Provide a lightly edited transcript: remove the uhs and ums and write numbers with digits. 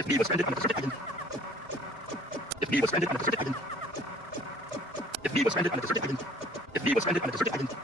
If me was stranded on the Pacific Island. If me was stranded on the Pacific Island. If me was stranded on the Pacific Island. If me was stranded on the Pacific Island.